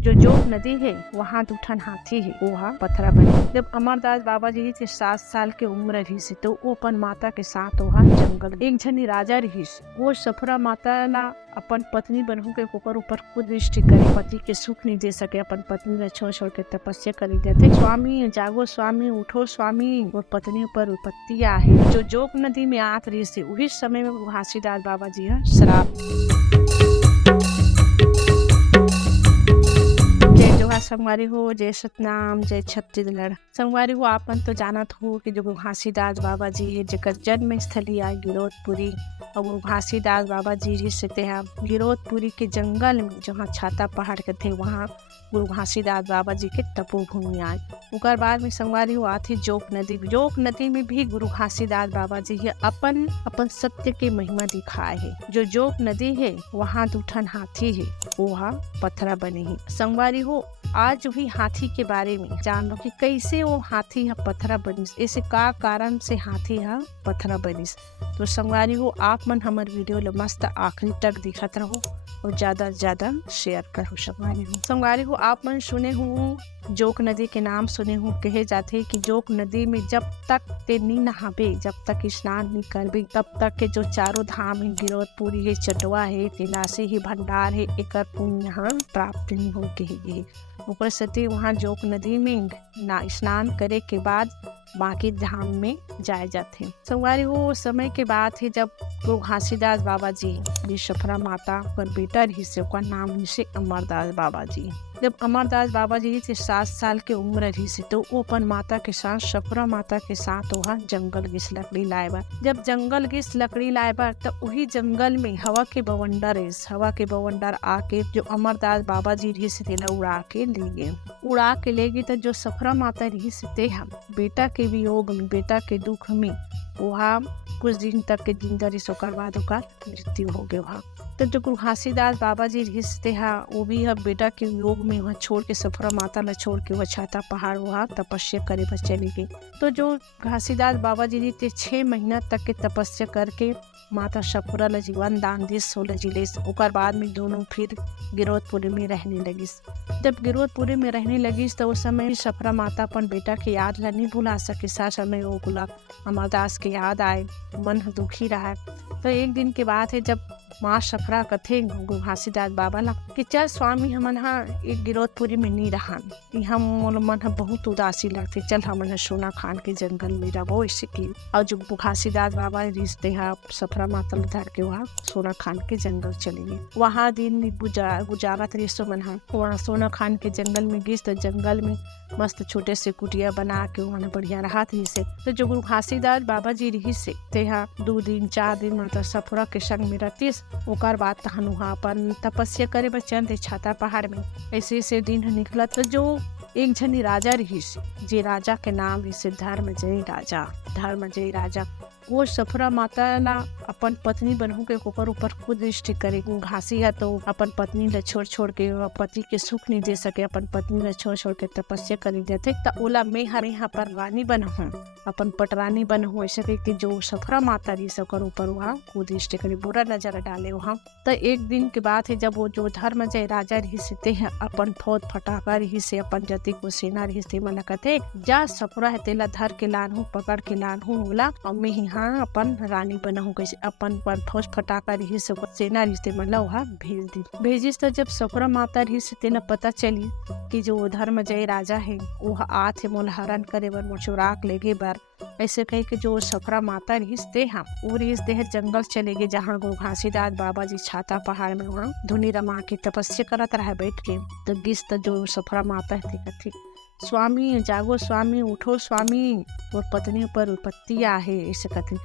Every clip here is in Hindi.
जो जोग नदी है वहाँ दूठन हाथी है वहाँ पथरा बने। जब अमरदास बाबा जी के 7 साल के उम्र रही से तो वो अपन माता के साथ वहाँ जंगल एक झनी राजा रही वो सफरा माता ला अपन पत्नी बनहु के ओकर ऊपर खुद दृष्टि करे, पति के सुख नहीं दे सके, अपन पत्नी ने छोड़ छोड़ के तपस्या करी जाते। स्वामी जागो स्वामी उठो स्वामी, और पत्नी ऊपर विपत्ति आहे। जो जोग नदी में आत रही से वही समय में घासीदास बाबा जी है श्राप संगवारी हो। जय सतनाम, जय छत्तीसगढ़। संगवारी हो, आप मन तो जानत हो कि जो घासीदास बाबा जी है जेकर जन्म स्थली है गिरौदपुरी, और वो घासीदास बाबा जी रहते हैं गिरौदपुरी के जंगल में जहाँ छाता पहाड़ के थे वहाँ गुरु घासीदास बाबा जी के तपोभूमि आए। उकर बाद में संगवारी हो आती जोग नदी। जोग नदी में भी गुरु घासीदास बाबा जी है अपन सत्य के महिमा दिखाए है। जो जोग नदी है वहाँ दूठन हाथी है वहाँ पथरा बने है। संगवारी हो आज भी हाथी के बारे में जान लो कि कैसे वो हाथी है पथरा बनिस, ऐसे का कारण से हाथी है पथरा बनिस। तो संगवारी हो आप मन हमारे वीडियो ला मस्त आखिरी तक दिखत रहो और ज्यादा से ज्यादा शेयर करो। संगवारी हो आप मन सुने हो जोग नदी के नाम सुने हो, कहे जाते कि जोग नदी में जब तक ते नहीं नहाबे, जब तक स्नान नहीं करबे, तब तक के जो चारों धाम है गिरौदपुरी है, चटवा है, तिलासी है, भंडार है, एकर पुण्य यहाँ प्राप्त नहीं हो के ऊपर सती वहाँ जोग नदी में ना स्नान करे के बाद बाकी धाम में जाए जाते। संगवारी वो समय के बाद है जब गुरु घासीदास बाबा जी ये सफरा माता पर बेटा रही से का नाम ही से अमरदास बाबा जी। जब अमरदास बाबा जी के 7 साल के उम्र रही से तो वो अपन माता के साथ सफरा माता के साथ वहाँ जंगल गिस लकड़ी लाए बार। जब जंगल गिस लकड़ी लाए बार तो वही जंगल में हवा के बवंडर आके जो अमरदास बाबा जी रही से उड़ा के ले गए। तो जो सफरा माता रही से हम बेटा के वियोग में, बेटा के दुख में वहाँ कुछ दिन तक के जिंदा रही सोकर बाद ओकर मृत्यु हो गए वहाँ। तो जो गुरु घासीदास बाबा जी रिश्ते है वो भी है बेटा के योग में वहाँ छोड़ के सफरा माता ला छोड़ के वह छाता पहाड़ वहाँ तपस्या करे बस चली गई। तो जो घासीदास बाबा जी ने 6 महीना तक के तपस्या करके माता सफरा ला जीवन दान दी 16 जिले। ओकर बाद में दोनों फिर गिरौदपुरी में रहने लगिस। जब गिरौदपुरी में रहने लगिस तो उस समय सफरा माता अपन बेटा के याद ला नहीं भुला सके। साथ समय वो गुला अमरदास के याद आए, मन दुखी रहा। तो एक दिन के बाद है जब माँ सफरा कथे गुरु घासीदास बाबा ला कि चल स्वामी हमन एक गिरौदपुरी में नहीं रहा, हम मन बहुत उदासी लगते, चल हमन सोना खान के जंगल में रहो इसे की। और जो घासीदास बाबा रिश्ते है सफरा माता धर के वहाँ सोना खान के जंगल चले गए। वहाँ दिन गुजारत रही सो मन वहाँ सोना खान के जंगल में गिस। तो जंगल में मस्त छोटे से कुटिया बना के वहाँ बढ़िया रहा रही से। तो जो गुरु घासीदास बाबा जी रही से तेहा 2 दिन 4 दिन माता सफरा के संग में रहतीस। ओकर बाद तहन वहाँ अपन तपस्या करे बच्चन थे छाता पहाड़ में। ऐसे दिन निकला। तो जो एक झनी राजा रही जे राजा के नाम इसे धर्मजय राजा वो सफरा माता ला अपन पत्नी बनहु के ओकर ऊपर खुद दृष्टि करे। घासी है तो अपन पत्नी ला छोड़ के पति के सुख नहीं दे सके, अपन पत्नी ला छोड़ के तपस्या करी देते। तो ओला मैं यहाँ पर रानी बनहु, अपन पटरानी बनहु, ऐसे कि जो सफरा माता रही ओकर ऊपर वहाँ खुद दृष्टि करे, बुरा नजर डाले वहाँ। तो एक दिन के बाद है जब वो जो धर्मजय राजा रही से अपन फौज फटाका रही से अपन जति को सेना रही से मन कथे जा सफरा है तेला धर के लानहु, पकड़ के लानहु ओला और मैं यहाँ अपन रानी बनहु। कैसे अपन फौज फटाका रही से सेना रिश्ते मतलब वहाँ भेजिस। तो जब सफरा माता रही से तेना पता चली कि जो धर्मजय राजा है वह आथे मोल हरण करे बर, मोल चुरा ले गए बर, ऐसे कह के जो सफरा माता रिश्ते हैं वो रिश्ते है जंगल चले गए जहाँ गुरु घासीदास बाबा जी छाता पहाड़ में वहाँ धुनी रमा के तपस्या करत रहे बैठ के। तो गिस तो जो सफरा माता थी स्वामी जागो स्वामी उठो स्वामी, और पत्नी पर विपत्ति आहे ऐसे कथे।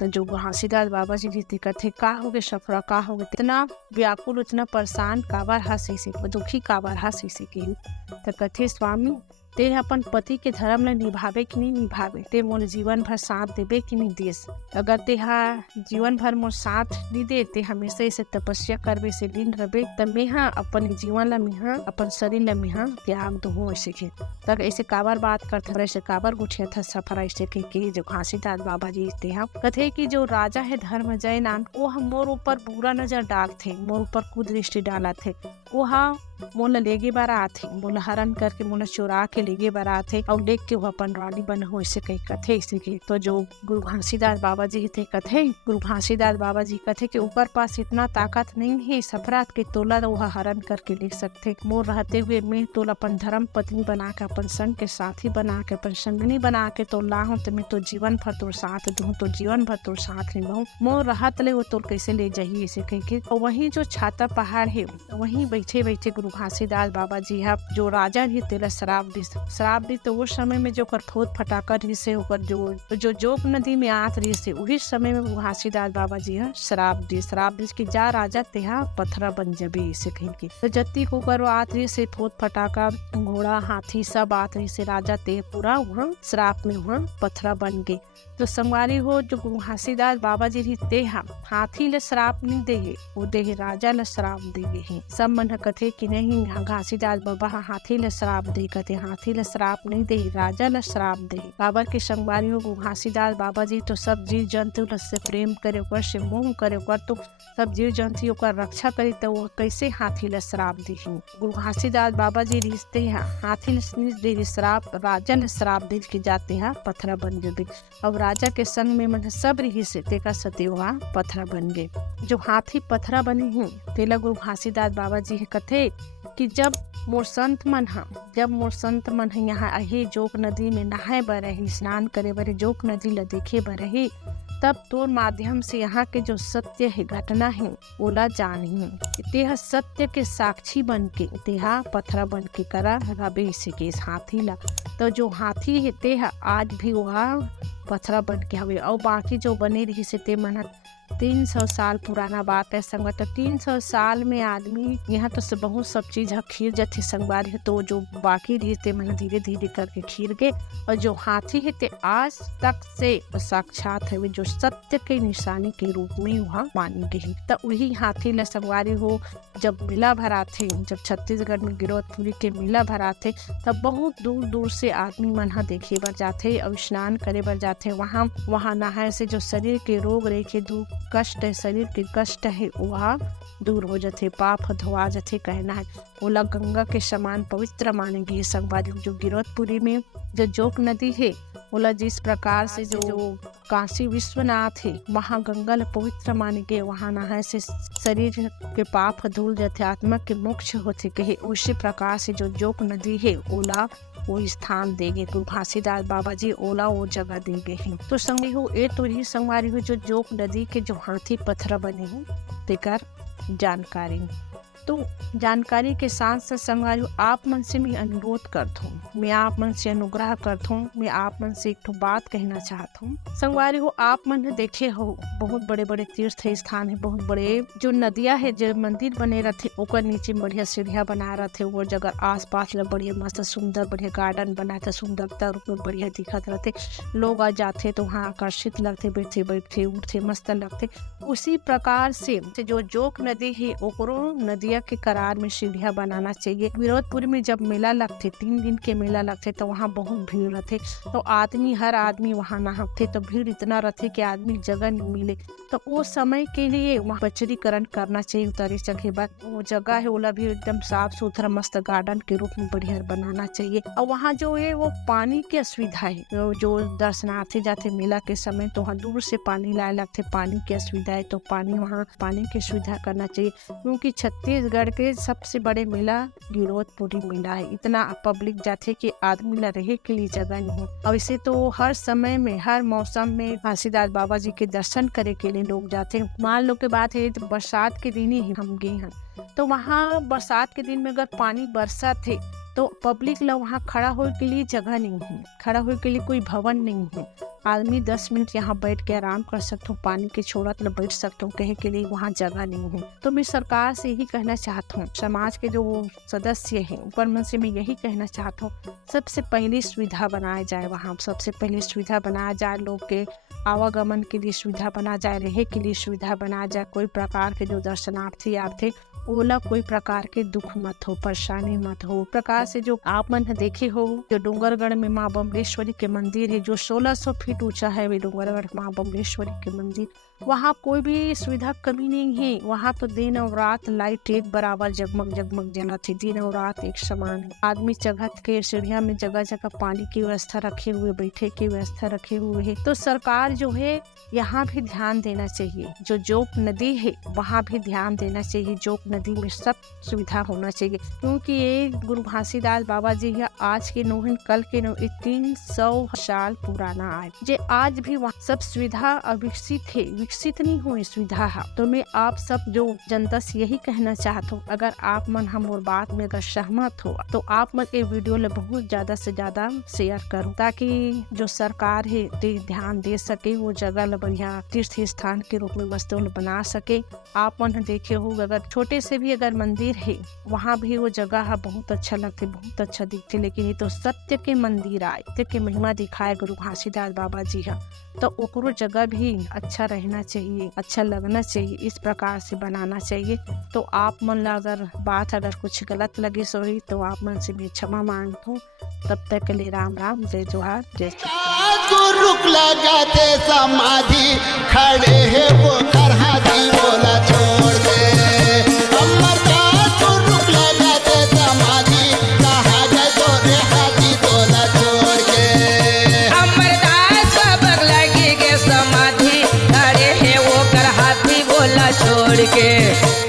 तो जो घासीदास बाबा जी जी कथे का हो गए सफरा, का हो गए इतना व्याकुल, इतना परेशान काबर हंसी से दुखी काबर हंसी से की। तो कथे स्वामी ते अपन पति के धर्म ला निभावे कि नहीं निभावे, ते मोल जीवन भर साथ देबे कि नहीं देस। अगर ते जीवन भर मोर साथ नहीं दे, ते हमेशा ऐसे तपस्या करबे से लीन रहे, तब मैं अपन जीवन ला मैं अपन शरीर ला मैं त्याग दो ऐसे के। तक ऐसे काबर बात करते ऐसे काबर गुठिया था सफर ऐसे के जो घासीदास बाबा जी कथे कि जो राजा है धर्मजय नाम वो मोर ऊपर बुरा नजर डाल थे, मोर ऊपर कुदृष्टि डाला थे। वो मोला लेगे बारात है, मोला हरण करके मोला चुरा के लेगे बारात है और लेग के वो अपन रानी बन हो ऐसे कही कथे इसे के। तो जो गुरु घासीदास बाबा जी थे कथे, गुरु घासीदास बाबा जी कथे कि ऊपर पास इतना ताकत नहीं है सफरात के तोला वह हरण करके ले सकते। मोर रहते हुए मैं तोला अपन धर्म पत्नी बना के, अपन संग के साथी बना के, अपन संगनी बना के तो ला हूँ, तो मैं तो जीवन भर तोर साथ दूँ, तो जीवन भर तोर साथ निभाऊँ। मोर रहत ले वो तोर कैसे ले जाही ऐसे कह के। और वहीं जो छाता पहाड़ है वहीं बैठे बैठे गुरु घासीदास बाबा जी है जो राजा भी तेला शराब दी। तो उस समय में जो फोत फटाका रही से ऊपर जो जोग नदी में आत रही से वही समय में गुरु घासीदास बाबा जी है शराब दी कि जा राजा तेहा पथरा बन जबे ऐसे कह के। तो जत्ती को करो आत रही से फोत फटाका घोड़ा हाथी सब आत रही से राजा ते पूरा वहाँ शराब में वहाँ पथरा बन गए। तो संगवारी हो जो गुरु घासीदास बाबा जी ही ते हाथी ले शराब नहीं दे, वो दे राजा ले शराब दे है। सब मन कथे कि नहीं घासीदास बाबा हाथी ले शराब दे, कथे हाथी ले शराब नहीं दे, राजा ले शराब दे। बाबर के संगवारी हो गुरु घासीदास बाबा जी तो सब जीव जंतु से प्रेम करे, ओकर से मोह करे, ओकर तो सब जीव जंतु ओकर रक्षा करे, तो वो कैसे हाथी ले शराब दी। गुरु घासीदास बाबा जी रिश्ते हैं हाथी ले शराब, राजा ले शराब दे के जाते हैं पथरा बन गए। अब राजा के संग में मन सब रही से तेका सते वहाँ पथरा बन गए। जो हाथी पथरा बने हैं तेला गुरु घासीदास बाबा जी कथे कि जब मोर संत मन यहाँ अहे जोक नदी में नहाए बर रहे, स्नान करे बर जोक नदी ला देखे बर रहे, तब तोर माध्यम से यहाँ के जो सत्य है घटना है ओला जानी। तेहा सत्य के साक्षी बन के तेहा पथरा बन के करा रबे से के हाथी ला। तो जो हाथी है तेहा आज भी वहाँ पथरा बन के हवे। और बाकी जो बने रही से ते मन 300 साल पुराना बात है संगत। तो 300 साल में आदमी यहाँ तो से बहुत सब चीज खीर जाते संगवार है। तो जो बाकी रहते मन धीरे धीरे करके खीर गए। और जो हाथी है ते आज तक से साक्षात है जो सत्य के निशानी के रूप में वहाँ मानी गई। तो वही हाथी ल संगवारी हो जब मेला भरा थे, जब छत्तीसगढ़ में गिरौदपुरी के मेला भरा थे, तब बहुत दूर दूर से आदमी मन देखे बर जाते और स्नान करे बर जाते। वहाँ नहाए से जो शरीर के रोग रेखे दुख कष्ट है, शरीर के कष्ट है वह दूर हो जाते, पाप धोआ जाते कहना है। ओला गंगा के समान पवित्र मानेंगे संगवारी। जो गिरौदपुरी में जो जोक नदी है ओला जिस प्रकार से जो काशी विश्वनाथ है वहाँ गंगा ला पवित्र मानेंगे, वहाँ नहाए से शरीर के पाप धुल जाते, आत्मा के मोक्ष होते कहे। उसी प्रकार से जो जोक नदी है ओला वो स्थान देंगे गुरु घासीदास बाबा जी, ओला वो जगह देंगे हैं। तो संगवारी हो ए तो ही संगवारी हो जो जोक नदी के जो हाथी पथरा बने हैं तेकर जानकारी। तो जानकारी के साथ साथ संगवारी आप मन से मैं अनुरोध करता हूँ, मैं आप मन से अनुग्रह करता हूँ, मैं आप मन से एक तो बात कहना चाहता हूँ। संगवारी हो आप मन देखे हो बहुत बड़े बड़े तीर्थ स्थान है, बहुत बड़े जो नदियाँ है जो मंदिर बने रहते ओकर नीचे बढ़िया सीढ़िया बना रहते, वो जगह आस पास बढ़िया मस्त सुंदर बढ़िया गार्डन बनाते, सुंदरता रूप में बढ़िया दिखत रहते। लोग आ जाते तो वहाँ आकर्षित लगते, बैठे उठते मस्त लगते। उसी प्रकार से जो जोक नदी है ओकरो नदिया के करार में सीढ़िया बनाना चाहिए। गिरौदपुर में जब मेला लगते 3 दिन के मेला लगते तो वहाँ बहुत भीड़ रहते। तो हर आदमी वहाँ नहाते तो भीड़ इतना रहते कि आदमी जगह नहीं मिले। तो वो समय के लिए वहाँ बचरीकरण करना चाहिए। उतरी जगह बाद वो जगह है ओला भी एकदम साफ सुथरा मस्त गार्डन के रूप में बढ़िया बनाना चाहिए। और वहाँ जो है वो पानी की असुविधा है, जो दर्शनार्थी जाते मेला के समय तो वहाँ दूर से पानी लाए लगते, पानी की असुविधा है। तो वहाँ पानी की सुविधा करना चाहिए, क्योंकि छत्तीसगढ़ के सबसे बड़े मेला गिरौदपुरी मेला है। इतना पब्लिक जाते कि आदमी ला रहे के लिए जगह नहीं है। और इसे तो हर समय में हर मौसम में घासीदास बाबा जी के दर्शन करे के लिए लोग जाते हैं। मान लो के बात है तो बरसात के दिन ही हम गए हैं, तो वहाँ बरसात के दिन में अगर पानी बरसा थे तो पब्लिक ला वहाँ खड़ा होने के लिए जगह नहीं है, खड़ा होने के लिए कोई भवन नहीं है। आदमी 10 मिनट यहाँ बैठ के आराम कर सकते हो, पानी के छोड़त में बैठ सकते हो, कहे के लिए वहाँ जगह नहीं है। तो मैं सरकार से यही कहना चाहता हूँ, समाज के जो सदस्य हैं ऊपर मन से मैं यही कहना चाहता हूँ, सबसे पहले सुविधा बनाया जाए। वहाँ सबसे पहले सुविधा बनाया जाए, लोग के आवागमन के लिए सुविधा बना जाए, रहे के लिए सुविधा बनाया जाए। कोई प्रकार के जो दर्शनार्थी आते ओला कोई प्रकार के दुख मत हो, परेशानी मत हो। प्रकार से जो आप मन देखे हो जो डोंगरगढ़ में माँ बमलेश्वरी के मंदिर है जो 1600 फीट ऊंचा है, वे डोंगरगढ़ माँ बमलेश्वरी के मंदिर वहाँ कोई भी सुविधा कमी नहीं है। वहाँ तो दिन और रात लाइट एक बराबर जगमग जगमग जलत है, दिन और रात एक समान है। आदमी जगह के सीढ़िया में जगह जगह पानी की व्यवस्था रखे हुए, बैठे की व्यवस्था रखे हुए है। तो सरकार जो है यहाँ भी ध्यान देना चाहिए। जो जोक नदी है वहाँ भी ध्यान देना चाहिए। जोक नदी में सब सुविधा होना चाहिए, क्योंकि ये गुरु घासीदास बाबा जी है आज के नोहन कल के 300 साल पुराना आए। जे आज भी वहाँ सब सुविधा अविकसित है, विकसित नहीं हुई सुविधा है। तो मैं आप सब जो जनता से यही कहना चाहता हूँ, अगर आप मन हमारे बात में अगर सहमत हो तो आप मन ये वीडियो ले बहुत ज्यादा से ज्यादा शेयर करो, ताकि जो सरकार है ध्यान दे सके, वो जगह ल बढ़िया तीर्थ स्थान के रूप में वस्तु बना सके। आप मन देखे हो अगर छोटे से भी अगर मंदिर है वहाँ भी वो जगह है बहुत अच्छा लगते, बहुत अच्छा दिखते। लेकिन ये तो सत्य के मंदिर आए, सत्य के महिमा दिखाए गुरु घासीदास बाबा जी है, तो ओकरो जगह भी अच्छा रहना चाहिए, अच्छा लगना चाहिए, इस प्रकार से बनाना चाहिए। तो आप मन अगर बात अगर कुछ गलत लगे सोई तो आप मन से मैं क्षमा मांगता हूँ। तब तक के लिए राम राम, जय जोहार, जय रुक लगाते समाधि खड़े है वो करहादी बोला छोड़ दे। अमरदास को रुक लगाते समाधि कहा गए तो रे हाथी बोला छोड़ के। अमरदास बग लगी के समाधि खड़े है वो करहादी बोला छोड़ के।